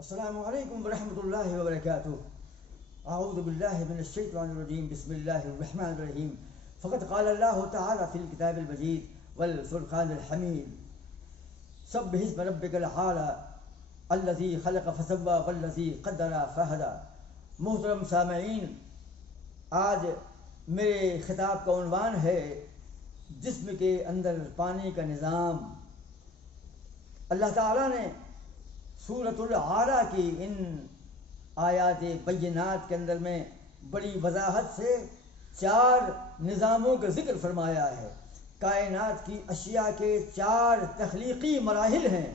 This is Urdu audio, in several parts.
السلام عليكم ورحمة الله وبركاته. أعوذ بالله من الشيطان الرجيم. بسم الله الرحمن الرحيم. فقد قال الله تعالى في الكتاب المجيد والفرقان الحميد: سبح اسم ربك الأعلى الذي خلق فسوى والذي قدر فهدى. محترم سامعین، آج میرے خطاب کا عنوان ہے جسم کے اندر پانی کا نظام۔ اللہ تعالیٰ نے سورۃ الاعلیٰ کی ان آیات بینات کے اندر میں بڑی وضاحت سے 4 نظاموں کا ذکر فرمایا ہے۔ کائنات کی اشیاء کے 4 تخلیقی مراحل ہیں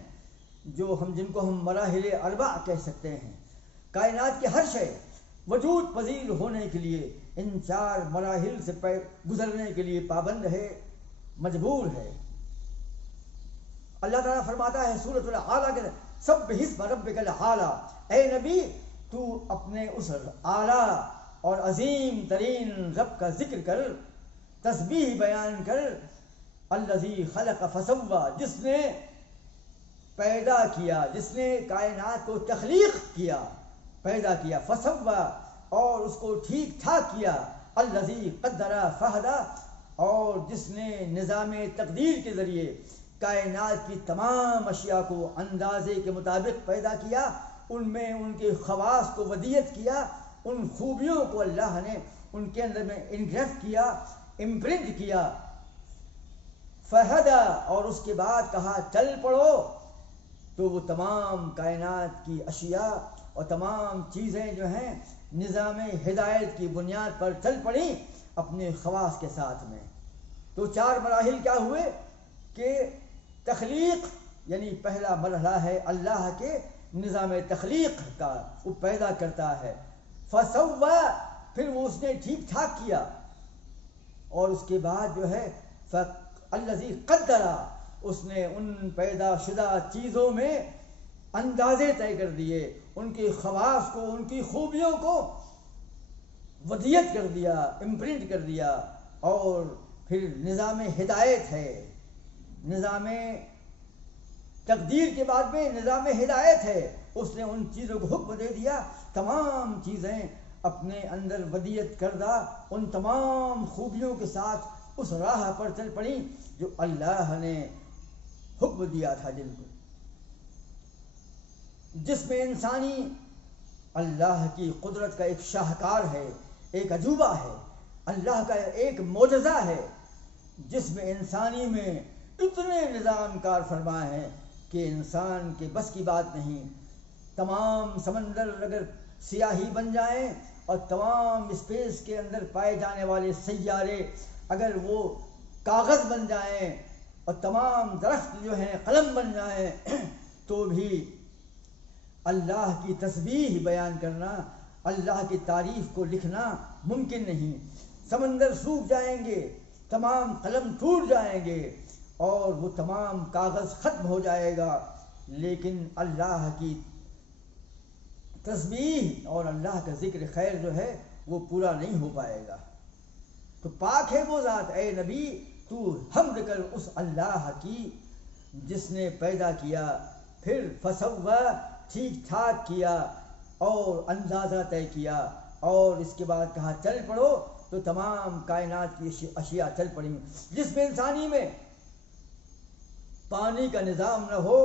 جن کو ہم مراحل اربع کہہ سکتے ہیں۔ کائنات کی ہر شے وجود پذیر ہونے کے لیے ان 4 مراحل سے گزرنے کے لیے پابند ہے، مجبور ہے۔ اللہ تعالیٰ فرماتا ہے سورۃ الاعلیٰ کے سبح اسم ربک الاعلیٰ، اے نبی تو اپنے اس اعلیٰ اور عظیم ترین رب کا ذکر کر، تسبیح بیان کر۔ الذی خلق فسوی، جس نے پیدا کیا، جس نے کائنات کو تخلیق کیا، پیدا کیا، فسوی اور اس کو ٹھیک ٹھاک کیا، الذی قدر فہدی اور جس نے نظام تقدیر کے ذریعے کائنات کی تمام اشیاء کو اندازے کے مطابق پیدا کیا، ان میں ان کے خواص کو ودیت کیا، ان خوبیوں کو اللہ نے ان کے اندر میں انگرفٹ کیا، امپرنٹ کیا۔ فہدا، اور اس کے بعد کہا چل پڑو، تو وہ تمام کائنات کی اشیاء اور تمام چیزیں جو ہیں نظام ہدایت کی بنیاد پر چل پڑیں اپنے خواص کے ساتھ میں۔ تو 4 مراحل کیا ہوئے کہ تخلیق، یعنی پہلا مرحلہ ہے اللہ کے نظام تخلیق کا، وہ پیدا کرتا ہے۔ فسوی، پھر وہ اس نے ٹھیک ٹھاک کیا، اور اس کے بعد جو ہے الذی قدر، اس نے ان پیدا شدہ چیزوں میں اندازے طے کر دیے، ان کے خواص کو، ان کی خوبیوں کو ودیت کر دیا، امپرنٹ کر دیا۔ اور پھر نظام ہدایت ہے، نظام تقدیر کے بعد میں نظام ہدایت ہے، اس نے ان چیزوں کو حکم دے دیا، تمام چیزیں اپنے اندر ودیت کردہ ان تمام خوبیوں کے ساتھ اس راہ پر چل پڑیں جو اللہ نے حکم دیا تھا۔ جن کو جسم انسانی اللہ کی قدرت کا ایک شاہکار ہے، ایک عجوبہ ہے، اللہ کا ایک معجزہ ہے۔ جسم انسانی میں اتنے نظام کار فرما ہے کہ انسان کے بس کی بات نہیں۔ تمام سمندر اگر سیاہی بن جائیں اور تمام اسپیس کے اندر پائے جانے والے سیارے اگر وہ کاغذ بن جائیں اور تمام درخت جو ہیں قلم بن جائیں، تو بھی اللہ کی تسبیح بیان کرنا، اللہ کی تعریف کو لکھنا ممکن نہیں۔ سمندر سوکھ جائیں گے، تمام قلم ٹوٹ جائیں گے اور وہ تمام کاغذ ختم ہو جائے گا، لیکن اللہ کی تسبیح اور اللہ کا ذکر خیر جو ہے وہ پورا نہیں ہو پائے گا۔ تو پاک ہے وہ ذات، اے نبی تو حمد کر اس اللہ کی جس نے پیدا کیا، پھر فسوی، ٹھیک ٹھاک کیا اور اندازہ طے کیا، اور اس کے بعد کہا چل پڑو، تو تمام کائنات کی اشیاء چل پڑیں۔ جس میں انسانی میں پانی کا نظام نہ ہو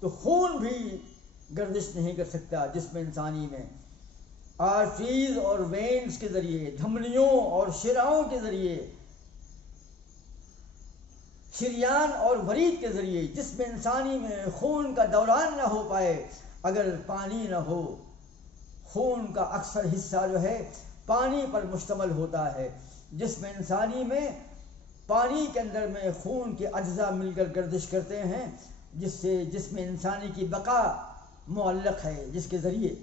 تو خون بھی گردش نہیں کر سکتا۔ جسم انسانی میں آرٹریز اور وینز کے ذریعے، دھمنیوں اور شراؤں کے ذریعے، شریان اور ورید کے ذریعے جسم انسانی میں خون کا دوران نہ ہو پائے اگر پانی نہ ہو۔ خون کا اکثر حصہ جو ہے پانی پر مشتمل ہوتا ہے۔ جسم انسانی میں پانی کے اندر میں خون کے اجزاء مل کر گردش کرتے ہیں، جس سے جسم انسانی کی بقا معلق ہے، جس کے ذریعے۔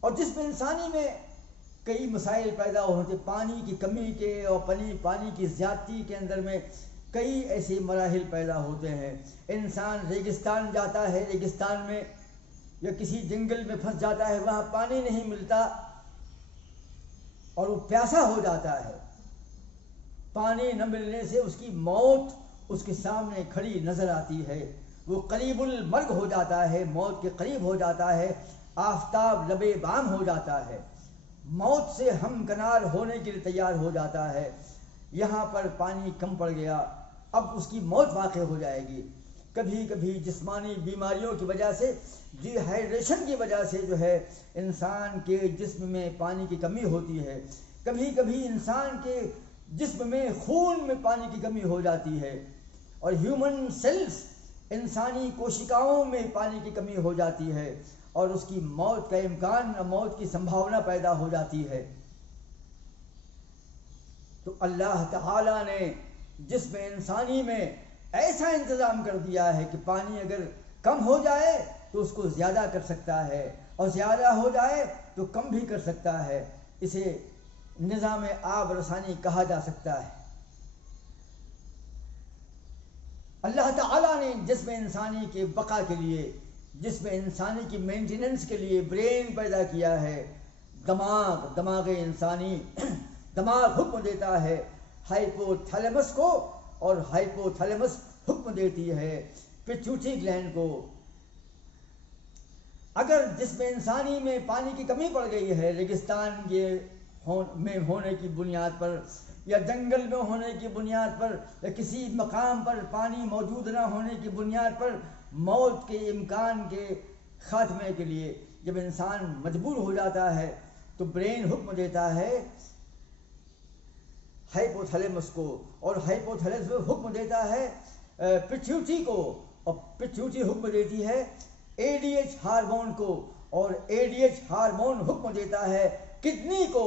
اور جسم انسانی میں کئی مسائل پیدا ہوتے، پانی کی کمی کے اور پانی کی زیادتی کے اندر میں کئی ایسے مراحل پیدا ہوتے ہیں۔ انسان ریگستان جاتا ہے، ریگستان میں یا کسی جنگل میں پھنس جاتا ہے، وہاں پانی نہیں ملتا اور وہ پیاسا ہو جاتا ہے۔ پانی نہ ملنے سے اس کی موت اس کے سامنے کھڑی نظر آتی ہے۔ وہ قریب المرگ ہو جاتا ہے، موت کے قریب ہو جاتا ہے، آفتاب لب بام ہو جاتا ہے، موت سے ہمکنار ہونے کے لیے تیار ہو جاتا ہے۔ یہاں پر پانی کم پڑ گیا، اب اس کی موت واقع ہو جائے گی۔ کبھی کبھی جسمانی بیماریوں کی وجہ سے، ڈی ہائیڈریشن کی وجہ سے جو ہے انسان کے جسم میں پانی کی کمی ہوتی ہے، کبھی کبھی انسان کے جسم میں خون میں پانی کی کمی ہو جاتی ہے، اور ہیومن سیلز انسانی کوشکاؤں میں پانی کی کمی ہو جاتی ہے، اور اس کی موت کا امکان، موت کی سمبھاونا پیدا ہو جاتی ہے۔ تو اللہ تعالیٰ نے جسم انسانی میں ایسا انتظام کر دیا ہے کہ پانی اگر کم ہو جائے تو اس کو زیادہ کر سکتا ہے، اور زیادہ ہو جائے تو کم بھی کر سکتا ہے۔ اسے نظام آب رسانی کہا جا سکتا ہے۔ اللہ تعالیٰ نے جسم انسانی کے بقا کے لیے، جسم انسانی کی مینٹیننس کے لیے برین پیدا کیا ہے، دماغ انسانی دماغ حکم دیتا ہے ہائپو تھیلیمس کو، اور ہائپو تھیلیمس حکم دیتی ہے پیٹیوٹری گلینڈ کو۔ اگر جسم انسانی میں پانی کی کمی پڑ گئی ہے، ریگستان میں ہونے کی بنیاد پر، یا جنگل میں ہونے کی بنیاد پر، یا کسی مقام پر پانی موجود نہ ہونے کی بنیاد پر، موت کے امکان کے خاتمے کے لیے جب انسان مجبور ہو جاتا ہے تو برین حکم دیتا ہے ہائپو تھیلیمس کو، اور ہائپو تھیلیمس حکم دیتا ہے پیٹیوٹری کو، اور پیٹیوٹری حکم دیتی ہے اے ڈی ایچ ہارمون کو، اور اے ڈی ایچ ہارمون حکم دیتا ہے کڈنی کو،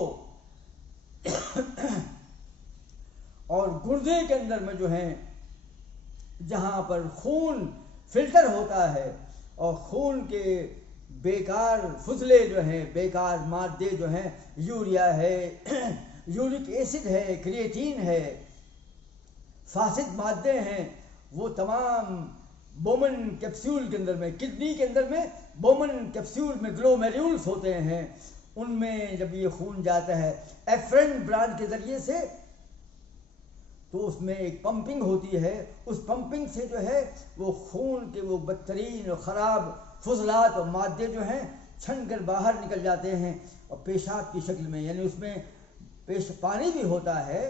اور گردے کے اندر میں جو ہیں جہاں پر خون فلٹر ہوتا ہے، اور خون کے بیکار فضلے جو ہیں، بیکار مادے جو ہیں، یوریا ہے، یورک ایسڈ ہے، کریٹین ہے، فاسد مادے ہیں، وہ تمام بومن کیپسول کے اندر میں، کڈنی کے اندر میں بومن کیپسول میں گلومیریولز ہوتے ہیں، ان میں جب یہ خون جاتا ہے ایفرنٹ برانچ کے ذریعے سے تو اس میں ایک پمپنگ ہوتی ہے، اس پمپنگ سے جو ہے وہ خون کے وہ بدترین اور خراب فضلات اور مادے جو ہیں چھن کر باہر نکل جاتے ہیں، اور پیشاب کی شکل میں، یعنی اس میں پانی بھی ہوتا ہے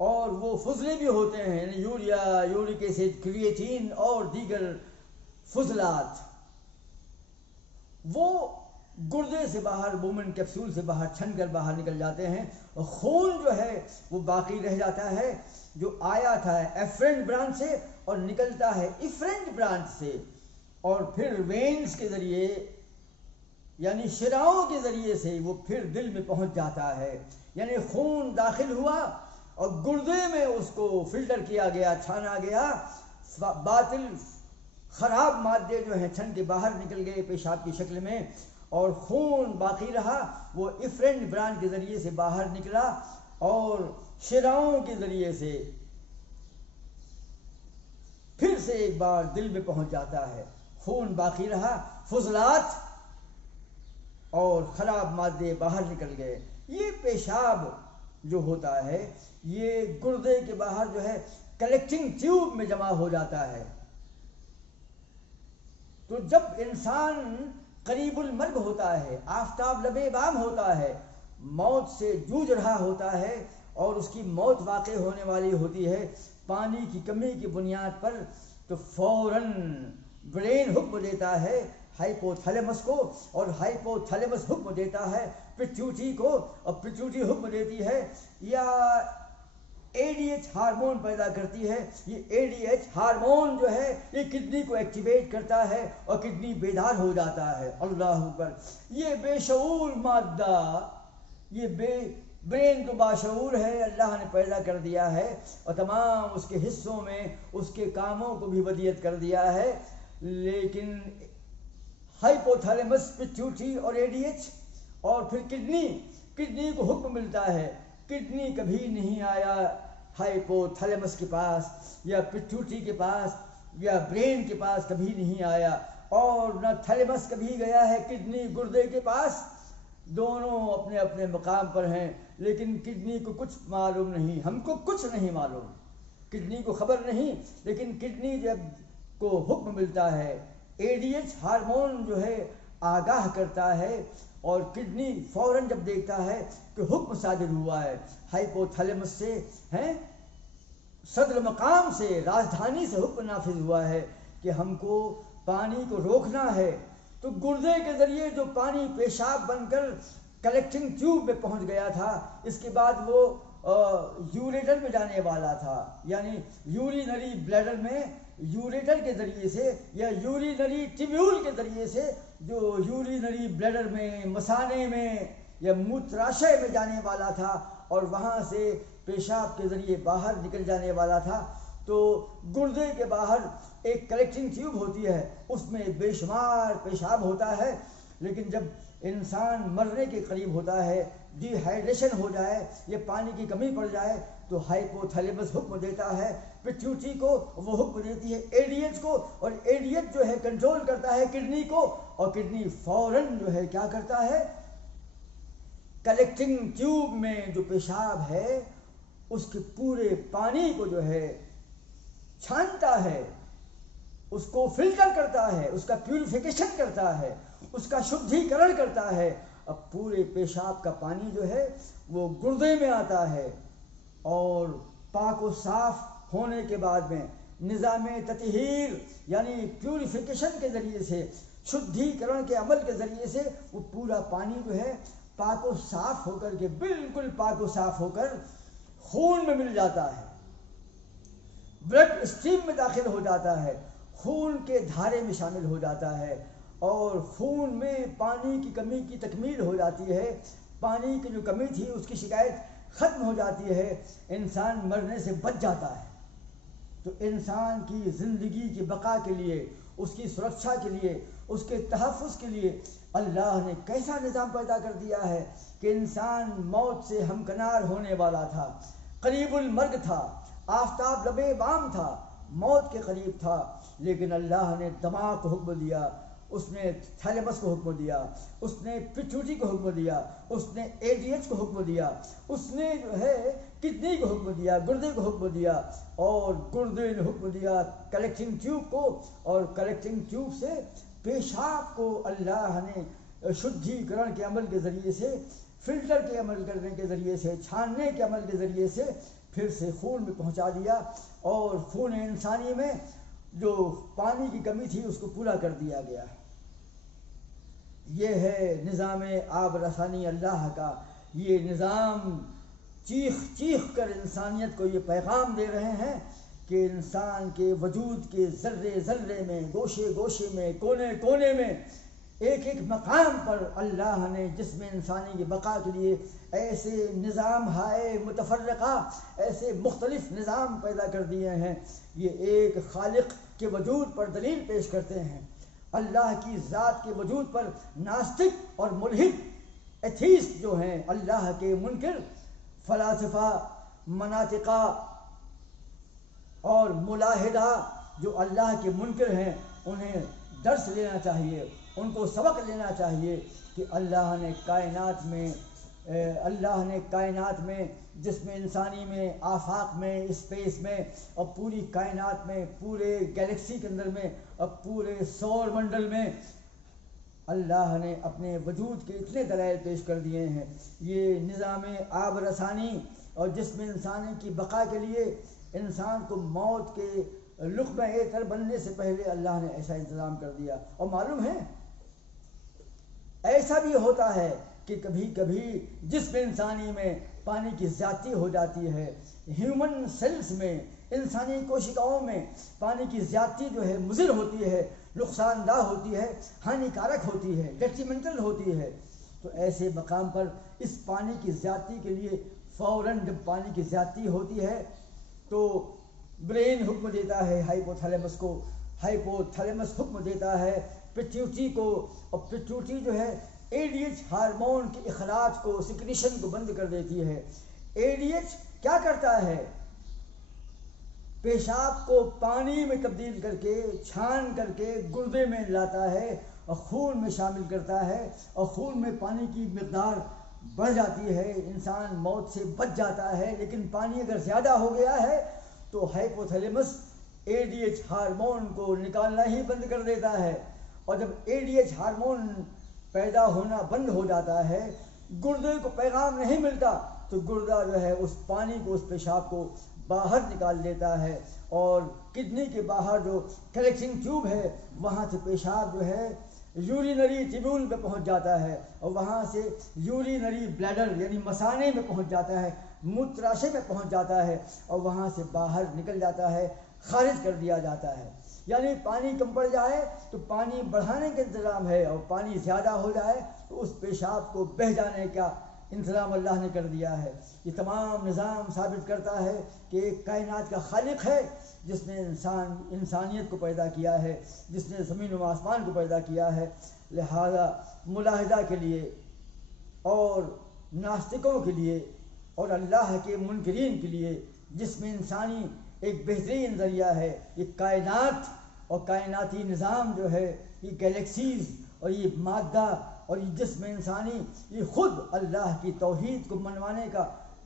اور وہ فضلے بھی ہوتے ہیں، یعنی یوریا، یورک ایسڈ، کریٹین اور دیگر فضلات، وہ گردے سے باہر، بومن کیپسول سے باہر چھن کر باہر نکل جاتے ہیں، اور خون جو ہے وہ باقی رہ جاتا ہے، جو آیا تھا ایفرنٹ برانچ سے اور نکلتا ہے افرنٹ برانچ سے، اور پھر وینز کے ذریعے یعنی شراؤں کے ذریعے سے وہ پھر دل میں پہنچ جاتا ہے۔ یعنی خون داخل ہوا اور گردے میں اس کو فلٹر کیا گیا، چھانا گیا، باطل خراب مادے جو ہیں چھن کے باہر نکل گئے پیشاب کی شکل میں، اور خون باقی رہا، وہ افرنٹ برانچ کے ذریعے سے باہر نکلا اور شراؤں کے ذریعے سے پھر سے ایک بار دل میں پہنچ جاتا ہے۔ خون باقی رہا، فضلات اور خراب مادے باہر نکل گئے۔ یہ پیشاب جو ہوتا ہے یہ گردے کے باہر جو ہے کلیکٹنگ ٹیوب میں جمع ہو جاتا ہے۔ تو جب انسان قریب المرگ ہوتا ہے، آفتاب لب بام ہوتا ہے، موت سے جوجھ رہا ہوتا ہے، اور اس کی موت واقع ہونے والی ہوتی ہے پانی کی کمی کی بنیاد پر، تو فوراً برین حکم دیتا ہے ہائپو تھیلیمس کو، اور ہائپو تھیلیمس حکم دیتا ہے پیٹیوٹری کو، اور پیٹیوٹری حکم دیتی ہے یا اے ڈی ایچ ہارمون پیدا کرتی ہے۔ یہ اے ڈی ایچ ہارمون جو ہے یہ کڈنی کو ایکٹیویٹ کرتا ہے اور کڈنی بیدار ہو جاتا ہے۔ اللہ اکبر! یہ بے شعور مادہ، یہ برین تو باشعور ہے، اللہ نے پیدا کر دیا ہے، اور تمام اس کے حصوں میں اس کے کاموں کو بھی ودیت کر دیا ہے، لیکن ہائپو تھیلیمس، پیٹیوٹری اور اے ڈی ایچ اور پھر کڈنی کو حکم ملتا ہے۔ کڈنی کبھی نہیں آیا ہائپو تھیلیمس کے پاس، یا پیٹیوٹری کے پاس، یا برین کے پاس کبھی نہیں آیا، اور نہ تھیلیمس کبھی گیا ہے کڈنی گردے کے پاس۔ دونوں اپنے اپنے مقام پر ہیں، لیکن کڈنی کو کچھ معلوم نہیں، ہم کو کچھ نہیں معلوم، کڈنی کو خبر نہیں، لیکن کڈنی جب کو حکم ملتا ہے، اے ڈی ایچ ہارمون جو ہے آگاہ کرتا ہے، اور کڈنی فوراً جب دیکھتا ہے کہ حکم صادر ہوا ہے، ہائپوتھیلیمس سے صدر مقام سے، راجدھانی سے حکم نافذ ہوا ہے کہ ہم کو پانی کو روکنا ہے، تو گردے کے ذریعے جو پانی پیشاب بن کر کلیکٹنگ ٹیوب میں پہنچ گیا تھا، اس کے بعد وہ یوریٹر میں جانے والا تھا، یعنی یورینری بلیڈر میں یوریٹر کے ذریعے سے یا یورینری ٹیبیول کے ذریعے سے جو یورینری بلیڈر میں، مثانے میں یا موتراشے میں جانے والا تھا، اور وہاں سے پیشاب کے ذریعے باہر نکل جانے والا تھا، تو گردے کے باہر ایک کلیکٹنگ ٹیوب ہوتی ہے، اس میں بے شمار پیشاب ہوتا ہے، لیکن جب انسان مرنے کے قریب ہوتا ہے، ڈی ہائیڈریشن ہو جائے یا پانی کی کمی پڑ جائے، تو ہائپوتھیلیمس حکم دیتا ہے پیٹیوٹری کو، وہ حکم دیتی ہے اے ڈی ایچ کو، اور اے ڈی ایچ جو ہے کنٹرول کرتا ہے کڈنی کو، اور کڈنی فوراً جو ہے کیا کرتا ہے، کلیکٹنگ ٹیوب میں جو پیشاب ہے اس کے پورے پانی کو جو ہے چھانتا ہے، اس کو فلٹر کرتا ہے، اس کا پیوریفیکیشن کرتا ہے، اس کا شدھیکرن کرتا ہے، اب پورے پیشاب کا پانی جو ہے وہ گردے میں آتا ہے، اور پاک و صاف ہونے کے بعد میں نظام تطہیر یعنی پیوریفیکیشن کے ذریعے سے، شدھیکرن کے عمل کے ذریعے سے وہ پورا پانی جو ہے پاک و صاف ہو کر کے، بالکل پاک و صاف ہو کر خون میں مل جاتا ہے، بلڈ اسٹریم میں داخل ہو جاتا ہے، خون کے دھارے میں شامل ہو جاتا ہے، اور خون میں پانی کی کمی کی تکمیل ہو جاتی ہے، پانی کی جو کمی تھی اس کی شکایت ختم ہو جاتی ہے، انسان مرنے سے بچ جاتا ہے۔ تو انسان کی زندگی کی بقا کے لیے، اس کی سرکشا کے لیے، اس کے تحفظ کے لیے اللہ نے کیسا نظام پیدا کر دیا ہے کہ انسان موت سے ہمکنار ہونے والا تھا، قریب المرگ تھا، آفتاب لب بام تھا، موت کے قریب تھا، لیکن اللہ نے دماغ کو حکم دیا، اس نے تھیلیمس کو حکم دیا، اس نے پیٹیوٹری کو حکم دیا، اس نے اے ڈی ایچ کو حکم دیا، اس نے جو ہے کڈنی کو حکم دیا، گردے کو حکم دیا، اور گردے نے حکم دیا کلیکٹنگ ٹیوب کو، اور کلیکٹنگ ٹیوب سے پیشاب کو اللہ نے شدھیکرن کے عمل کے ذریعے سے، فلٹر کے عمل کرنے کے ذریعے سے، چھاننے کے عمل کے ذریعے سے پھر سے خون میں پہنچا دیا، اور خون انسانی میں جو پانی کی کمی تھی اس کو پورا کر دیا گیا۔ یہ ہے نظام آب رسانی اللہ کا، یہ نظام چیخ چیخ کر انسانیت کو یہ پیغام دے رہے ہیں کہ انسان کے وجود کے ذرے ذرے میں، گوشے گوشے میں، کونے کونے میں، ایک ایک مقام پر اللہ نے جسم انسانی کی بقا کے لیے ایسے نظام ہائے متفرقہ، ایسے مختلف نظام پیدا کر دیے ہیں۔ یہ ایک خالق کے وجود پر دلیل پیش کرتے ہیں، اللہ کی ذات کے وجود پر ناستک اور ملحد ایتھیسٹ جو ہیں، اللہ کے منکر فلاسفہ، مناطقہ اور ملاحدہ جو اللہ کے منکر ہیں، انہیں درس لینا چاہیے، ان کو سبق لینا چاہیے کہ اللہ نے کائنات میں جسم انسانی میں، آفاق میں، اسپیس میں، اور پوری کائنات میں، پورے گیلیکسی کے اندر میں، اور پورے سور منڈل میں اللہ نے اپنے وجود کے اتنے دلائل پیش کر دیے ہیں۔ یہ نظام آب رسانی اور جسم انسانی کی بقا کے لیے انسان کو موت کے لقمہ تر بننے سے پہلے اللہ نے ایسا انتظام کر دیا۔ اور معلوم ہے ایسا بھی ہوتا ہے کہ کبھی کبھی جسم انسانی میں پانی کی زیادتی ہو جاتی ہے، ہیومن سیلز میں، انسانی کوشکاؤں میں پانی کی زیادتی جو ہے مضر ہوتی ہے، نقصان دہ ہوتی ہے، ہانیکارک ہوتی ہے، ڈیٹریمنٹل ہوتی ہے۔ تو ایسے مقام پر اس پانی کی زیادتی کے لیے فوراً جب پانی کی زیادتی ہوتی ہے تو برین حکم دیتا ہے ہائپوتھیلیمس کو، ہائپوتھیلیمس حکم دیتا ہے پیٹیوٹری کو، اور پیٹیوٹری جو ہے اے ڈی ایچ ہارمون کے اخراج کو، سیکریشن کو بند کر دیتی ہے۔ اے ڈی ایچ کیا کرتا ہے؟ پیشاب کو پانی میں تبدیل کر کے، چھان کر کے گردے میں لاتا ہے اور خون میں شامل کرتا ہے، اور خون میں پانی کی مقدار بڑھ جاتی ہے، انسان موت سے بچ جاتا ہے۔ لیکن پانی اگر زیادہ ہو گیا ہے تو ہائپوتھیلیمس ADH ہارمون کو نکالنا ہی بند کر دیتا ہے، اور جب ADH ہارمون پیدا ہونا بند ہو جاتا ہے، گردے کو پیغام نہیں ملتا، تو گردہ جو ہے اس پانی کو، اس پیشاب کو باہر نکال دیتا ہے، اور کڈنی کے باہر جو کلیکٹنگ ٹیوب ہے وہاں سے پیشاب جو ہے یورینری ٹیبول پہ پہنچ جاتا ہے، اور وہاں سے یورینری بلیڈر یعنی مثانے میں پہنچ جاتا ہے، موتراشے میں پہنچ جاتا ہے، اور وہاں سے باہر نکل جاتا ہے، خارج کر دیا جاتا ہے۔ یعنی پانی کم پڑ جائے تو پانی بڑھانے کا انتظام ہے، اور پانی زیادہ ہو جائے تو اس پیشاب کو بہہ جانے کا انتظام اللہ نے کر دیا ہے۔ یہ تمام نظام ثابت کرتا ہے کہ ایک کائنات کا خالق ہے جس نے انسانیت کو پیدا کیا ہے، جس نے زمین و آسمان کو پیدا کیا ہے۔ لہذا ملاحظہ کے لیے اور ناستکوں کے لیے اور اللہ کے منکرین کے لیے جسم انسانی ایک بہترین ذریعہ ہے۔ یہ کائنات اور کائناتی نظام جو ہے، یہ گیلیکسیز اور یہ مادہ اور یہ جسم انسانی، یہ خود اللہ کی توحید کو منوانے کا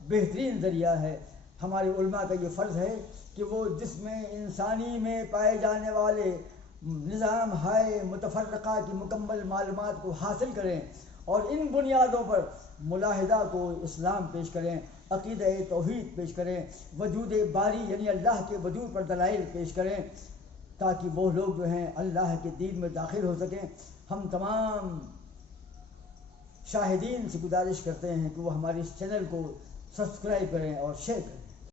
بہترین ذریعہ ہے۔ ہمارے علماء کا یہ فرض ہے کہ وہ جسم انسانی میں پائے جانے والے نظام ہائے متفرقہ کی مکمل معلومات کو حاصل کریں، اور ان بنیادوں پر ملاحدہ کو اسلام پیش کریں، عقیدہ توحید پیش کریں، وجود باری یعنی اللہ کے وجود پر دلائل پیش کریں، تاکہ وہ لوگ جو ہیں اللہ کے دین میں داخل ہو سکیں۔ ہم تمام شاہدین سے گزارش کرتے ہیں کہ وہ ہمارے اس چینل کو سبسکرائب کریں اور شیئر کریں۔